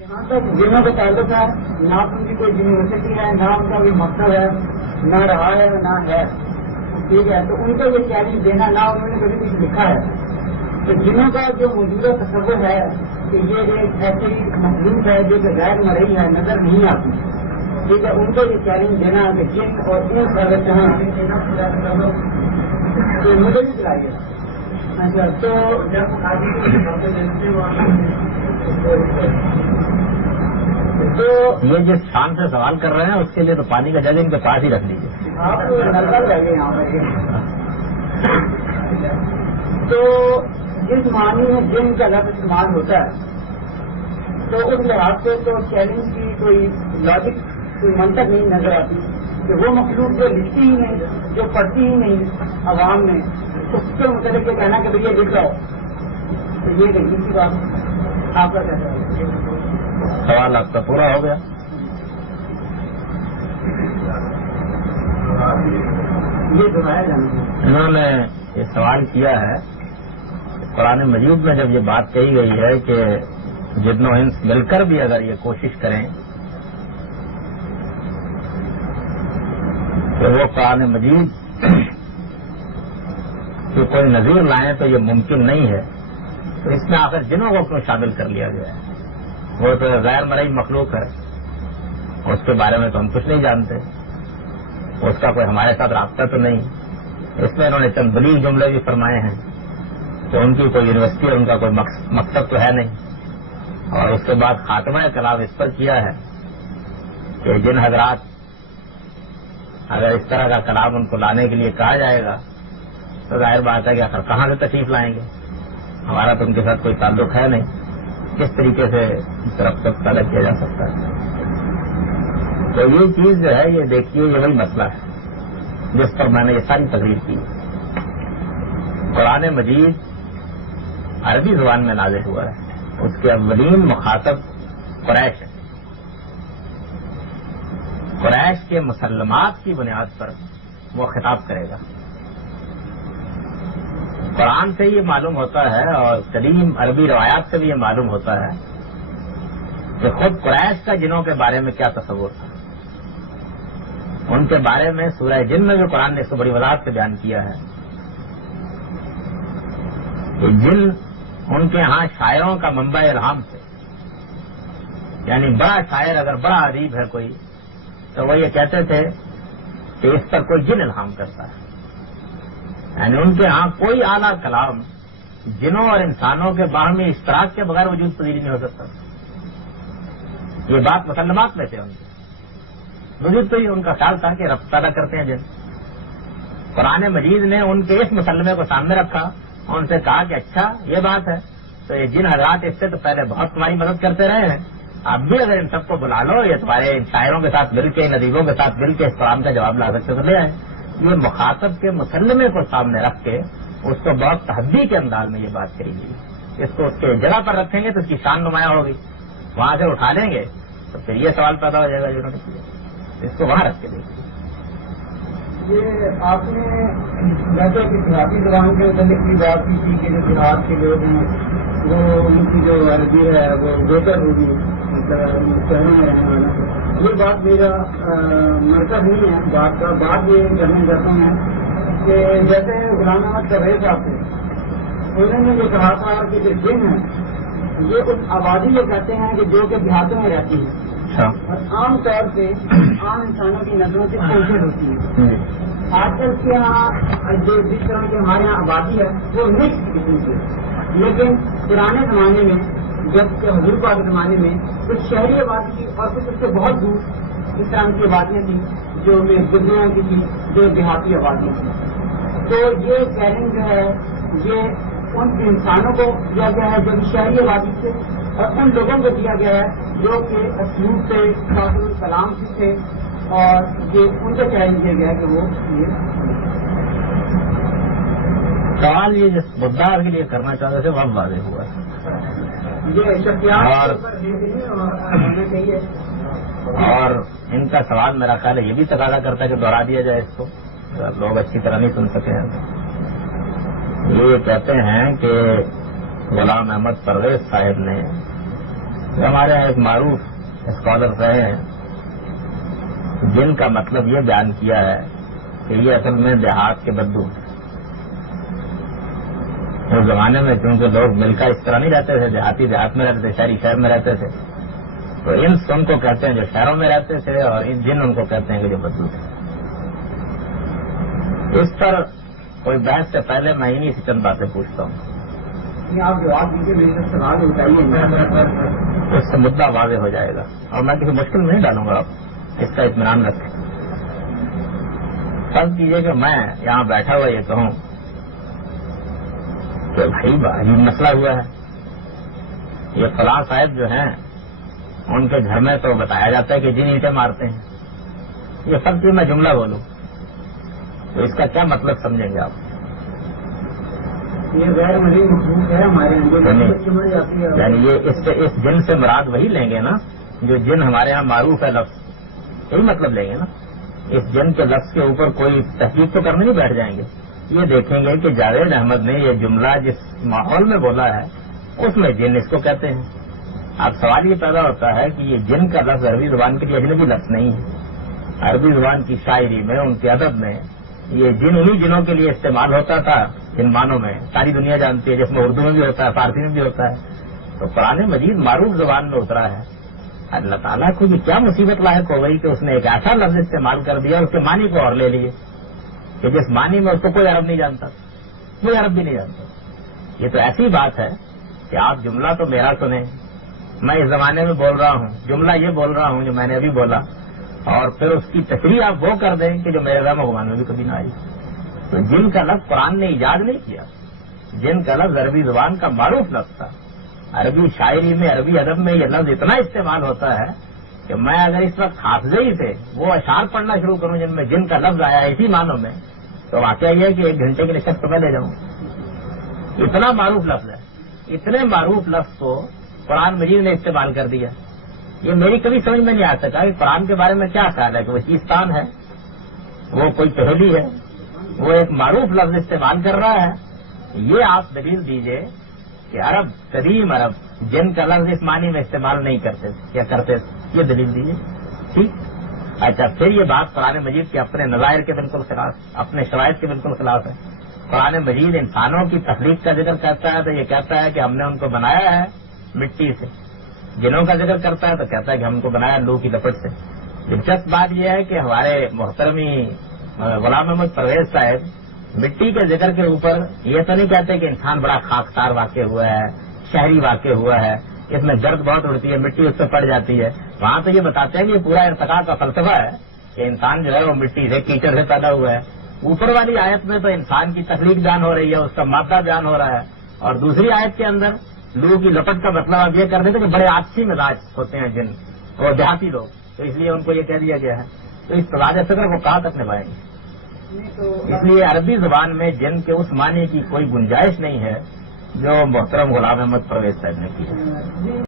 جہاں تک جنہوں کا تعلق ہے نہ ان کی کوئی یونیورسٹی ہے نہ ان کا کوئی مقصد ہے نہ رہا ہے نہ ہے ٹھیک ہے تو ان کو یہ چیلنج دینا نہ انہوں نے کبھی کچھ لکھا ہے تو جنہوں کا جو موجودہ تصور ہے کہ یہ ایک ایسی مخلوق ہے جو کہ غیر مرئی ہے نظر نہیں آتی ٹھیک ہے ان کو یہ چیلنج دینا کہ جن اور ان حالت ہیں تو مجھے بھی چلائیے. اچھا تو یہ جس شان سے سوال کر رہے ہیں اس کے لیے تو پانی کا جگ ان کے پاس ہی رکھ لیجیے. آپ رہیے یہاں پر. تو جس معنی میں جن کا لفظ استعمال ہوتا ہے تو اس لحاظ سے تو چیلنج کی کوئی لاجک کوئی منطق نہیں نظر آتی کہ وہ مخلوق جو لکھتی ہی نہیں جو پڑھتی ہی نہیں عوام میں اس کے متعلق یہ کہنا کہ بھیا لکھ جاؤ تو یہ دیکھیے کی بات آپ کا کہتا ہے. سوال آپ کا پورا ہو گیا. یہ دہرایا جانا انہوں نے یہ سوال کیا ہے قرآن مجید میں جب یہ بات کہی گئی ہے کہ جن و انس مل کر بھی اگر یہ کوشش کریں کہ وہ قرآن مجید کہ کوئی نظیر لائیں تو یہ ممکن نہیں ہے تو اس میں آخر جنوں کو کیوں شامل کر لیا گیا ہے؟ وہ تو غیر مرئی مخلوق ہے اس کے بارے میں تو ہم کچھ نہیں جانتے اس کا کوئی ہمارے ساتھ رابطہ تو نہیں. اس میں انہوں نے چند بلیغ جملے بھی فرمائے ہیں کہ ان کی کوئی یونیورسٹی اور ان کا کوئی مقصد تو ہے نہیں. اور اس کے بعد خاتمہ کلام اس پر کیا ہے کہ جن حضرات اگر اس طرح کا کلام ان کو لانے کے لیے کہا جائے گا تو ظاہر بات ہے کہ آخر کہاں سے تشریف لائیں گے؟ ہمارا تو ان کے ساتھ کوئی تعلق ہے نہیں. کس طریقے سے اس طرف تک پیدا کیا جا سکتا ہے؟ تو یہ چیز جو ہے یہ دیکھیے یہ وہی مسئلہ ہے جس پر میں نے یہ ساری تقریر کی. قرآن مجید عربی زبان میں نازل ہوا ہے. اس کے اولین مخاطب قریش ہے. قریش کے مسلمات کی بنیاد پر وہ خطاب کرے گا. قرآن سے یہ معلوم ہوتا ہے اور قدیم عربی روایات سے بھی یہ معلوم ہوتا ہے کہ خود قریش کا جنوں کے بارے میں کیا تصور تھا. ان کے بارے میں سورہ جن میں جو قرآن نے اس کو بڑی وضاحت سے بیان کیا ہے کہ جن ان کے ہاں شاعروں کا منبع الہام تھے. یعنی بڑا شاعر اگر بڑا ادیب ہے کوئی تو وہ یہ کہتے تھے کہ اس پر کوئی جن الہام کرتا ہے. یعنی ان کے ہاں کوئی اعلیٰ کلام جنوں اور انسانوں کے باہمی اشتراک کے بغیر وجود پذیر نہیں ہو سکتا. یہ بات مسلمات میں تھے ان کے وجود تو ہی ان کا خیال تھا کہ رب پیدا کرتے ہیں جن. قرآن مجید نے ان کے اس مسلمے کو سامنے رکھا اور ان سے کہا کہ اچھا یہ بات ہے تو یہ جن حضرات اس سے تو پہلے بہت تمہاری مدد کرتے رہے ہیں اب بھی اگر ان سب کو بلا لو یہ تمہارے ان شاعروں کے ساتھ مل کے ان ادیبوں کے ساتھ مل کے اس قرآن کا جواب لا سکتے تو لے آئے. یہ مخاطب کے مسلمے کو سامنے رکھ کے اس کو بہت تحدی کے انداز میں یہ بات کہی گئی. اس کو اس کے جگہ پر رکھیں گے تو اس کی شان نمایاں ہوگی. وہاں سے اٹھا لیں گے تو پھر یہ سوال پیدا ہو جائے گا جنہوں نے کیا. اس کو وہاں رکھ کے دیکھیے. یہ آپ نے جیسے کہ دیہاتی زبان کے متعلق کی بات کی تھی کہ جو دیہات کے لوگ ہیں وہ ان کی جو عربی ہے وہ بہتر ہوگی مطلب شہروں میں رہنے والا. یہ بات میرا مرکز نہیں ہے بات کا. بات یہ کرنا چاہتا ہوں کہ جیسے غلام احمد طویل صاحب تھے انہوں نے یہ کہا تھا کہ جو جن ہے یہ اس آبادی یہ کہتے ہیں کہ جو کہ دیہاتوں میں رہتی ہے اور عام طور پہ عام انسانوں کی نظروں سے پوشت ہوتی ہے. آج کل کے یہاں جو جس طرح کی ہمارے یہاں آبادی ہے وہ مکس قسم کی ہے. لیکن پرانے زمانے میں جب کہ حضور پاک کے زمانے میں کچھ شہری آبادی تھی اور کچھ اس سے بہت دور اس طرح کی آبادیاں تھیں جو کہ دنیا کی تھی جو دیہاتی آبادی تھی. تو یہ چیلنج جو ہے یہ ان انسانوں کو دیا گیا ہے جو شہری آبادی سے اور ان لوگوں کو دیا گیا ہے جو کہ اسلوب سے قاصر الکلام سے تھے اور یہ ان کو چیلنج دیا گیا کہ وہ یہ سوال یہ جس مدعا کے لیے کرنا چاہتے تھے وہ واضح ہوا ہے. یہ شخصیات ہونا چاہیے اور ان کا سوال میرا خیال ہے یہ بھی تقاضا کرتا ہے کہ دوہرا دیا جائے اس کو. لوگ اچھی طرح نہیں سن سکے ہیں. یہ کہتے ہیں کہ غلام احمد پرویز صاحب نے ہمارے یہاں ایک معروف اسکالر رہے ہیں جن کا مطلب یہ بیان کیا ہے کہ یہ اصل میں دیہات کے بدو ہیں۔ اس زمانے میں چونکہ لوگ مل کر اس طرح نہیں رہتے تھے، دیہاتی دیہات میں رہتے تھے، شہری شہر میں رہتے تھے، تو انس ان کو کہتے ہیں جو شہروں میں رہتے تھے اور جن ان کو کہتے ہیں کہ جو بدو تھے۔ اس پر کوئی بحث سے پہلے میں انہی سے چند باتیں پوچھتا ہوں۔ آپ جواب دیجیے، میرے سے سوال اٹھائیے، اس سے مدعا واضح ہو جائے گا اور میں کسی مشکل میں نہیں ڈالوں گا، آپ اس کا اطمینان رکھیں۔ فرض کیجیے کہ میں یہاں بیٹھا ہوا یہ کہوں کہ بھائی عجیب مسئلہ ہوا ہے، یہ فلاں صاحب جو ہیں ان کے گھر میں تو بتایا جاتا ہے کہ جن اینٹیں مارتے ہیں، یہ فرض کی میں جملہ بولوں تو اس کا کیا مطلب سمجھیں گے آپ؟ یہ غیر مریض مخلوق ہے ہمارے یعنی یہ اس جن سے مراد وہی لیں گے نا جو جن ہمارے ہاں معروف ہے لفظ، یہی مطلب لیں گے نا۔ اس جن کے لفظ کے اوپر کوئی تحقیق تو کرنے نہیں بیٹھ جائیں گے، یہ دیکھیں گے کہ جاوید احمد نے یہ جملہ جس ماحول میں بولا ہے اس میں جن اس کو کہتے ہیں۔ اب سوال یہ پیدا ہوتا ہے کہ یہ جن کا لفظ عربی زبان کے لیے اجنبی لفظ نہیں ہے، عربی زبان کی شاعری میں ان کے ادب میں یہ جن انہی جنوں کے لیے استعمال ہوتا تھا جن معنوں میں ساری دنیا جانتی ہے، جس میں اردو میں بھی ہوتا ہے، فارسی میں بھی ہوتا ہے۔ تو قرآن مجید معروف زبان میں اترا ہے، اللہ تعالیٰ کو یہ کیا مصیبت لاحق ہو گئی کہ اس نے ایک ایسا لفظ استعمال کر دیا اس کے معنی کو اور لے لیے کہ جس معنی میں اس کو کوئی عرب نہیں جانتا، کوئی عرب بھی نہیں جانتا۔ یہ تو ایسی بات ہے کہ آپ جملہ تو میرا سنیں، میں اس زمانے میں بول رہا ہوں، جملہ یہ بول رہا ہوں جو میں نے ابھی بولا، اور پھر اس کی تشریح آپ وہ کر دیں کہ جو میرے رحم گمان میں بھی کبھی نہ آئی۔ تو جن کا لفظ قرآن نے ایجاد نہیں کیا، جن کا لفظ عربی زبان کا معروف لفظ تھا، عربی شاعری میں عربی ادب میں یہ لفظ اتنا استعمال ہوتا ہے کہ میں اگر اس وقت حافظے ہی سے وہ اشعار پڑھنا شروع کروں جن میں جن کا لفظ آیا ہے اسی معنوں میں، تو واقعہ یہ ہے کہ 1 گھنٹے کی نشست میں لے جاؤں۔ اتنا معروف لفظ ہے، اتنے معروف لفظ کو قرآن مجید نے استعمال کر دیا۔ یہ میری کبھی سمجھ میں نہیں آ سکا کہ قرآن کے بارے میں کیا خیال ہے کہ وہ چیزستان ہے، وہ کوئی پہلی ہے، وہ ایک معروف لفظ استعمال کر رہا ہے۔ یہ آپ دلیل دیجئے کہ عرب قدیم عرب جن کا لفظ اس معنی میں استعمال نہیں کرتے یا کرتے، یہ دلیل دیجئے۔ ٹھیک، اچھا، پھر یہ بات قرآن مجید کے اپنے نظائر کے بالکل خلاف، اپنے شرائط کے بالکل خلاف ہے۔ قرآن مجید انسانوں کی تخلیق کا ذکر کرتا ہے تو یہ کہتا ہے کہ ہم نے ان کو بنایا ہے مٹی سے، جنوں کا ذکر کرتا ہے تو کہتا ہے کہ ہم کو بنایا لو کی لپٹ سے۔ دلچسپ بات یہ ہے کہ ہمارے محترمی غلام محمد پرویز صاحب مٹی کے ذکر کے اوپر یہ تو نہیں کہتے کہ انسان بڑا خاکسار واقع ہوا ہے، شہری واقع ہوا ہے، اس میں گرد بہت اڑتی ہے، مٹی اس پہ پڑ جاتی ہے۔ وہاں تو یہ بتاتے ہیں کہ یہ پورا ارتقاء کا فلسفہ ہے کہ انسان جو ہے وہ مٹی سے کیچڑ سے پیدا ہوا ہے۔ اوپر والی آیت میں تو انسان کی تخلیق بیان ہو رہی ہے، اس کا مادہ بیان ہو رہا ہے، اور دوسری آیت کے اندر لو کی لپٹ کا مطلب آپ یہ کر دیتے کہ بڑے آپسی مزاج ہوتے ہیں جن، وہ دیہاتی لوگ، تو اس لیے ان کو یہ کہہ دیا گیا ہے۔ تو اس تضاد فکر کو کہاں تک نبھائیں گے؟ اس لیے عربی زبان میں جن کے اس معنی کی کوئی گنجائش نہیں ہے جو محترم غلام احمد پرویز صاحب نے کی ہے۔